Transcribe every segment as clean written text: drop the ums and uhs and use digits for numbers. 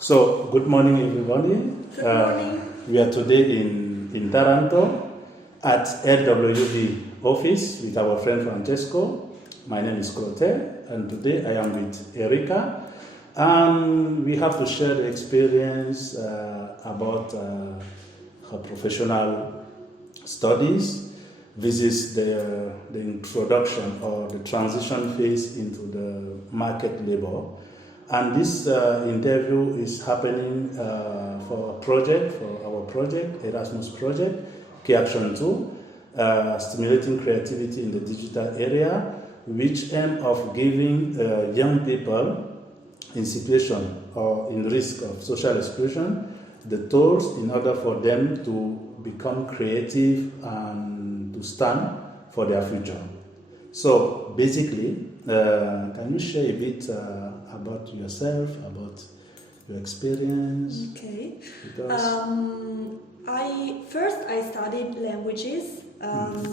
So, good morning, everybody. Good morning. We are today in Taranto at LWD office with our friend Francesco. My name is Clotaire, and today I am with Erika. And we have to share the experience about her professional studies. This is the introduction or the transition phase into the market labor. And this interview is happening for our project, Erasmus project, Key Action 2, stimulating creativity in the digital area, which aim of giving young people in situation or in risk of social exclusion the tools in order for them to become creative and to stand for their future. So basically, can you share a bit about yourself, about your experience? Okay. I studied languages,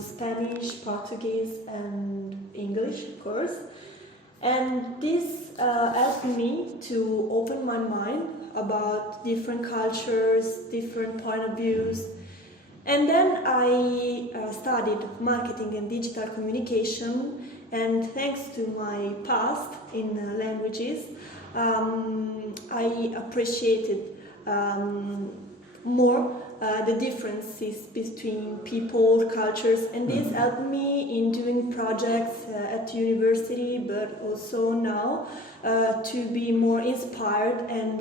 Spanish, Portuguese, and English, of course. And this helped me to open my mind about different cultures, different point of views. And then I studied marketing and digital communication, and thanks to my past in languages, I appreciated more the differences between people, cultures, and this helped me in doing projects at university, but also now to be more inspired and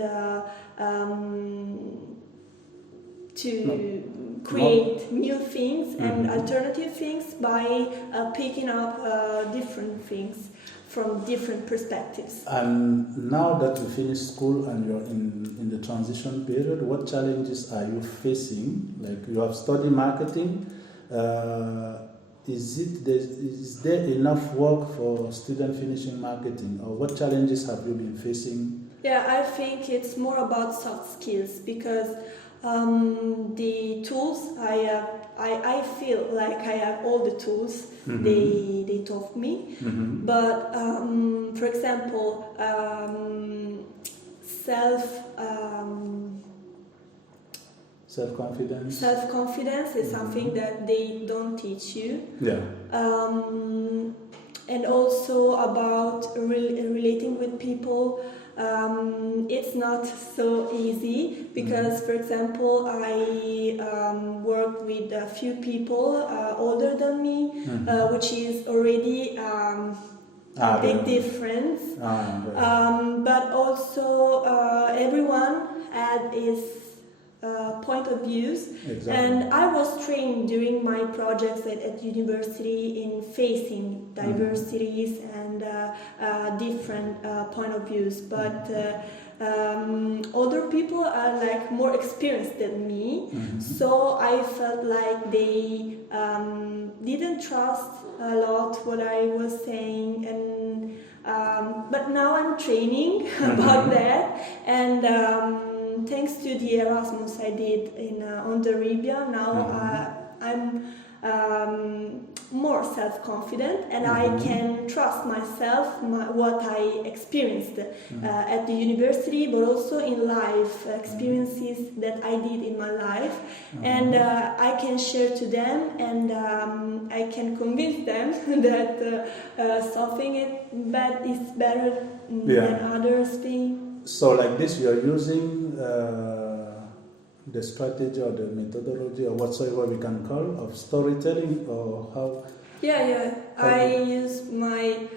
to create new things and alternative things by picking up different things from different perspectives. And now that you finished school and you're in the transition period, what challenges are you facing? Like, you have studied marketing. Is there enough work for students finishing marketing, or what challenges have you been facing? Yeah, I think it's more about soft skills, because the tools I feel like I have all the tools they taught me, but for example, self-confidence is something that they don't teach you. Yeah. And also about relating with people. It's not so easy because, for example, I work with a few people older than me, which is already a big difference. But also everyone had his point of views. Exactly. And I was trained during my projects at university in facing diversities and different point of views, but other people are like more experienced than me, so I felt like they didn't trust a lot what I was saying, and but now I'm training about that, and thanks to the Erasmus I did on the Arabia, now I'm more self-confident, and I can trust myself, what I experienced at the university, but also in life experiences that I did in my life, and I can share to them, and I can convince them that something bad is better than others things. So like this, you are using the strategy or the methodology or whatsoever we can call of storytelling, or how? I use my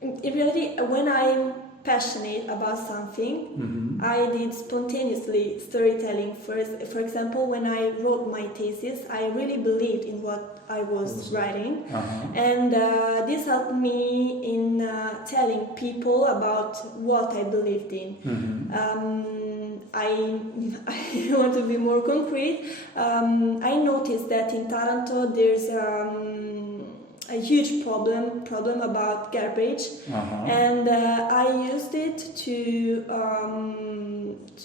in reality, when I'm passionate about something, I did spontaneously storytelling first. For example, when I wrote my thesis, I really believed in what I was writing, and this helped me in telling people about what I believed in. I want to be more concrete. I noticed that in Taranto there's a huge problem about garbage, and I used it to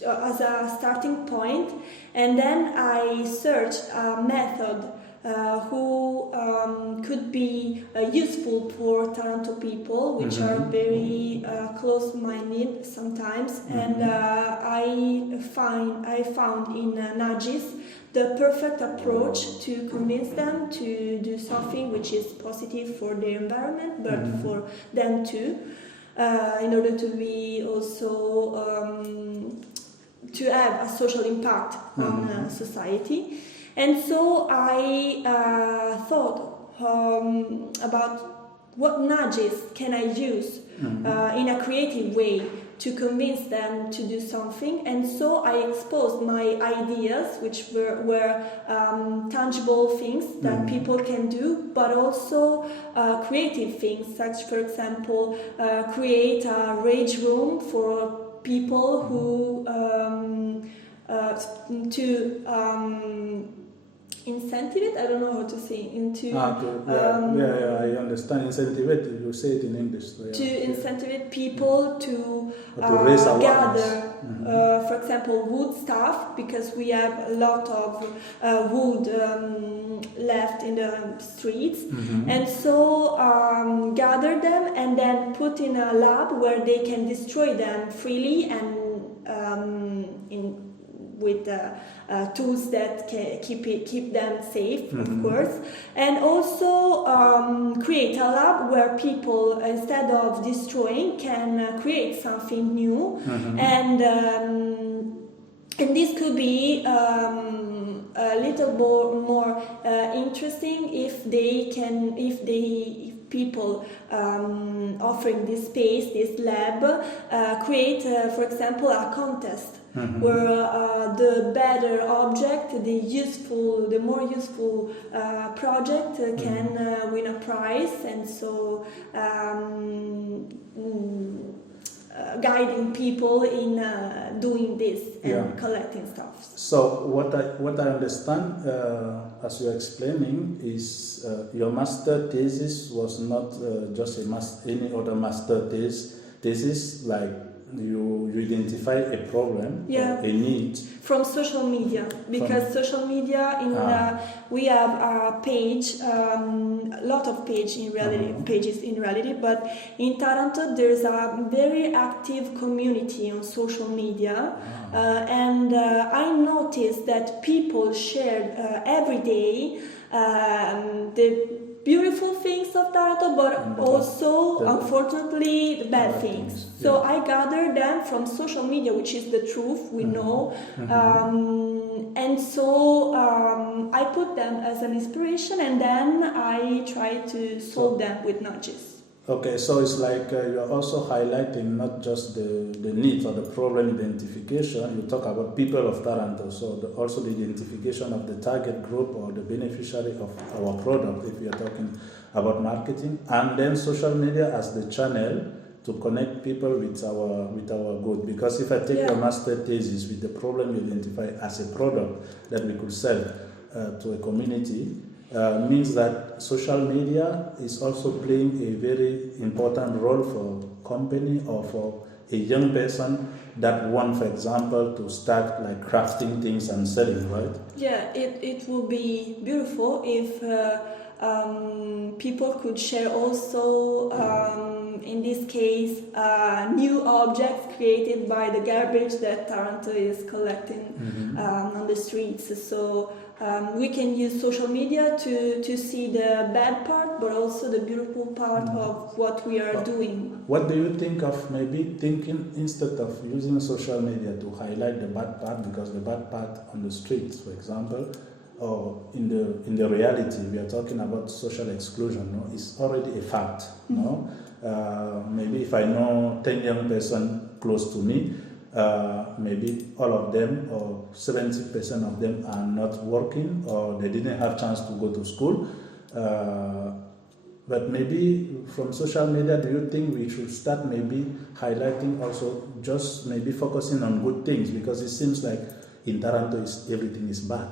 as a starting point, and then I searched a method who could be useful for Taranto people, which are very close-minded sometimes, and I found in nudges the perfect approach to convince them to do something which is positive for their environment, but for them too, in order to be also to have a social impact on society. And so I thought about what nudges can I use in a creative way to convince them to do something. And so I exposed my ideas, which were tangible things that people can do, but also creative things, such, for example, create a rage room for people who incentivate, I don't know how to say, I understand. Incentivate, you say it in English. So to incentivate people to raise awareness. Gather, for example, wood stuff, because we have a lot of wood left in the streets, and so gather them and then put in a lab where they can destroy them freely and with tools that can keep them safe, of course, and also create a lab where people, instead of destroying, can create something new, and this could be a little more interesting if people offering this space, this lab, create, for example, a contest where the better object, the more useful project can win a prize, and so guiding people in doing this and collecting stuff. So what I understand as you're explaining is your master thesis was not just any other master thesis, like you identify a problem or a need from social media, because social media we have a page, a lot of pages in reality, but in Taranto there's a very active community on social media, and I noticed that people shared every day the beautiful things of Taranto, but also, unfortunately, the bad things. So I gathered them from social media, which is the truth, we know, and so I put them as an inspiration, and then I try to solve them with nudges. Okay, so it's like you're also highlighting not just the needs or the problem identification, you talk about people of Taranto, so also the identification of the target group or the beneficiary of our product, if you're talking about marketing, and then social media as the channel to connect people with our good. Because if I take your master thesis with the problem you identify as a product that we could sell to a community, means that social media is also playing a very important role for company or for a young person that want, for example, to start like crafting things and selling, right? Yeah, it will be beautiful if people could share also, in this case, new objects created by the garbage that Taranto is collecting on the streets. So we can use social media to see the bad part, but also the beautiful part of what we are doing. What do you think of maybe thinking, instead of using social media to highlight the bad part, because the bad part on the streets, for example, or in the reality, we are talking about social exclusion, no? It's already a fact, no? Maybe if I know 10 young person close to me, maybe all of them or 70% of them are not working, or they didn't have chance to go to school. But maybe from social media, do you think we should start maybe highlighting also, just maybe focusing on good things? Because it seems like in Taranto everything is bad.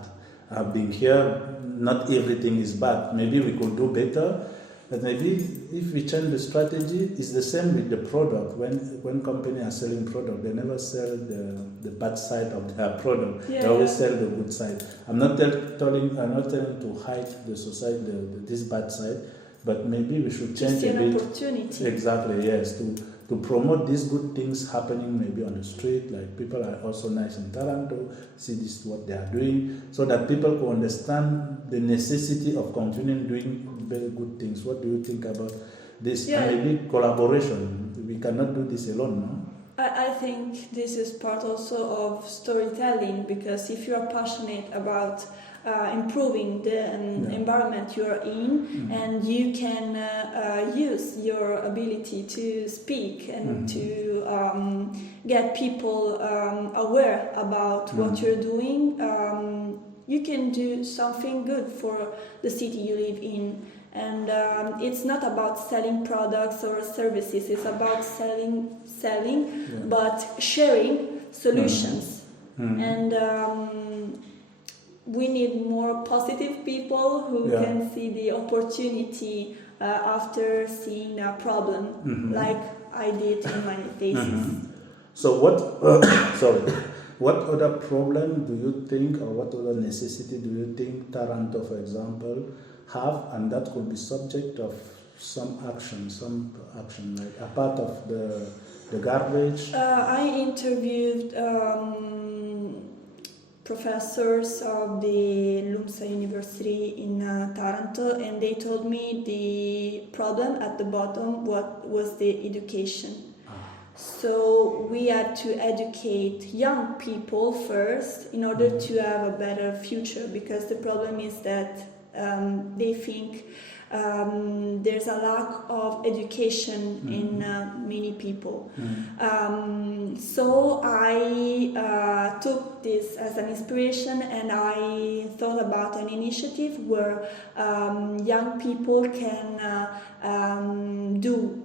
I've been here, not everything is bad. Maybe we could do better But maybe if we change the strategy, it's the same with the product. When companies are selling product, they never sell the bad side of their product. Yeah. They always sell the good side. I'm not telling to hide the society this bad side, but maybe we should change a bit. Opportunity. Exactly, yes, to promote these good things happening maybe on the street, like people are also nice in Toronto, see this what they are doing, so that people can understand the necessity of continuing doing very good things. What do you think about this? Yeah. And maybe collaboration. We cannot do this alone, no? I think this is part also of storytelling, because if you are passionate about improving the environment you are in, and you can use your ability to speak and to get people aware about what you're doing, you can do something good for the city you live in. And it's not about selling products or services, it's about selling, but sharing solutions. And we need more positive people who can see the opportunity after seeing a problem, like I did in my thesis. So what other problem do you think, or what other necessity do you think Taranto, for example, have, and that could be subject of some action, like a part of the garbage? I interviewed professors of the LUMSA University in Taranto, and they told me the problem at the bottom was the education. So we had to educate young people first in order to have a better future, because the problem is that they think there's a lack of education in many people. So I took this as an inspiration, and I thought about an initiative where young people can do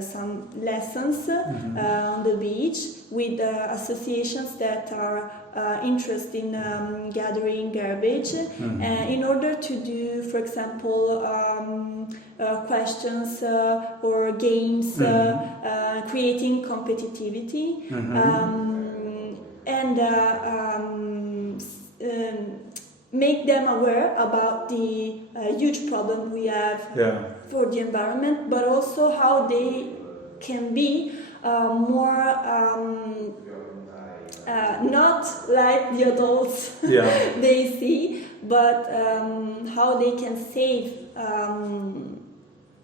some lessons on the beach with associations that are interested in gathering garbage, in order to do, for example, questions or games, creating competitivity, and make them aware about the huge problem we have for the environment, but also how they can be more not like the adults they see, but how they can save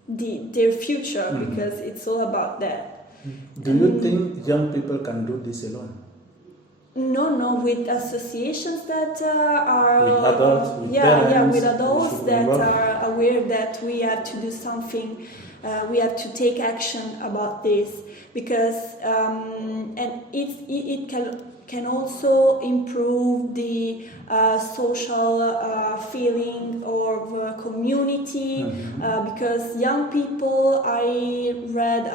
their future, because it's all about that. Do you think young people can do this alone? No, with associations that are with adults, with parents, with adults that are aware that we have to do something, we have to take action about this, because and it can also improve the social feeling of community, because young people, I read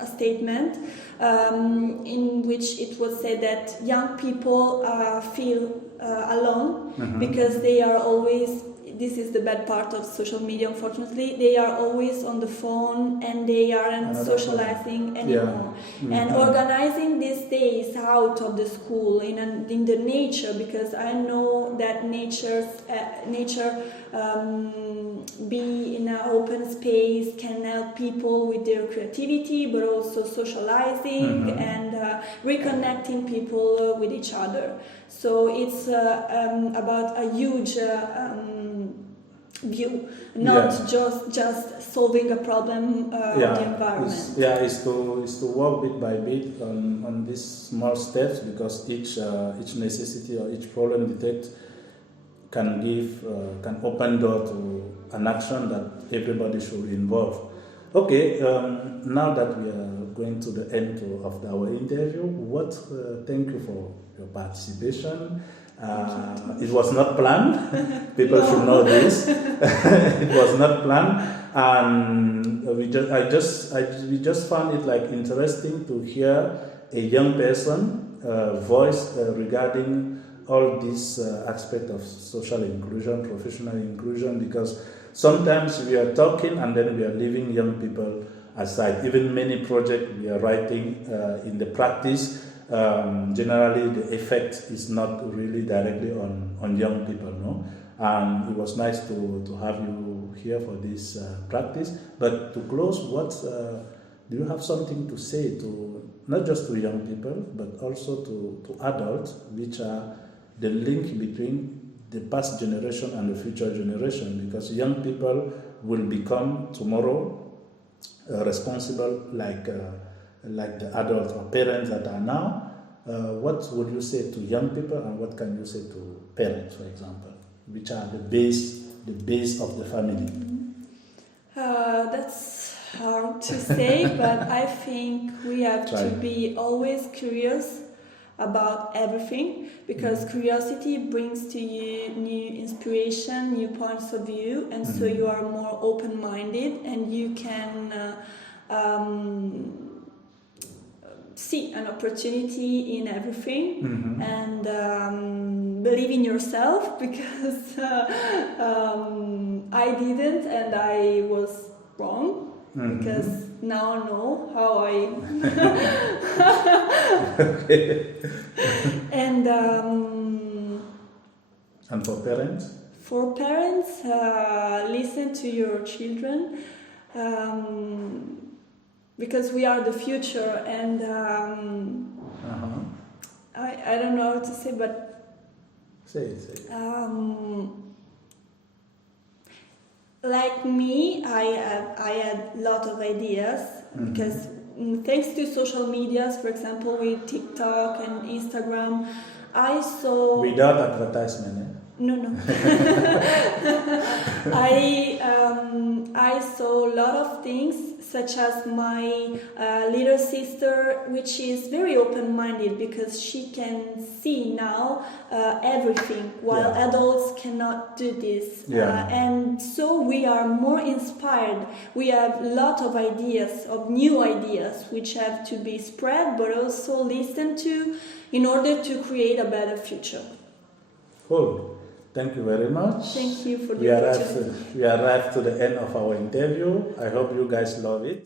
a statement in which it was said that young people feel alone, because they are always, this is the bad part of social media, unfortunately, they are always on the phone and they aren't socializing anymore. And organizing these days out of the school in the nature, because I know that nature be in an open space can help people with their creativity, but also socializing and reconnecting people with each other. So it's about a huge view, not just solving a problem of the environment. Is to work bit by bit on these small steps, because each necessity or each problem detected can open door to an action that everybody should involve. Okay, now that we are going to the end of our interview, thank you for your participation. It was not planned. People should know this. It was not planned, and we just found it like interesting to hear a young person voice regarding all these aspects of social inclusion, professional inclusion, because sometimes we are talking and then we are leaving young people aside. Even many projects we are writing in the practice, generally the effect is not really directly on young people, no? And it was nice to have you here for this practice. But to close, do you have something to say to not just to young people, but also to adults, which are the link between the past generation and the future generation? Because young people will become tomorrow responsible like the adults or parents that are now. What would you say to young people, and what can you say to parents, for example, which are the base of the family? That's hard to say, but I think we have to be always curious about everything, because curiosity brings to you new inspiration, new points of view, and so you are more open-minded and you can see an opportunity in everything, and believe in yourself, because I didn't, and I was wrong. Because now I know how I Okay. And for parents? For parents, listen to your children, because we are the future, and I don't know how to say, but say. Like me, I had a lot of ideas, because thanks to social medias, for example, with TikTok and Instagram, I saw... Without advertisement, eh? No. I saw a lot of things, such as my little sister, which is very open-minded, because she can see now everything, while adults cannot do this. And so we are more inspired. We have a lot of ideas, of new ideas, which have to be spread, but also listened to, in order to create a better future. Cool. Thank you very much. Thank you for the opportunity. We arrived to the end of our interview. I hope you guys love it.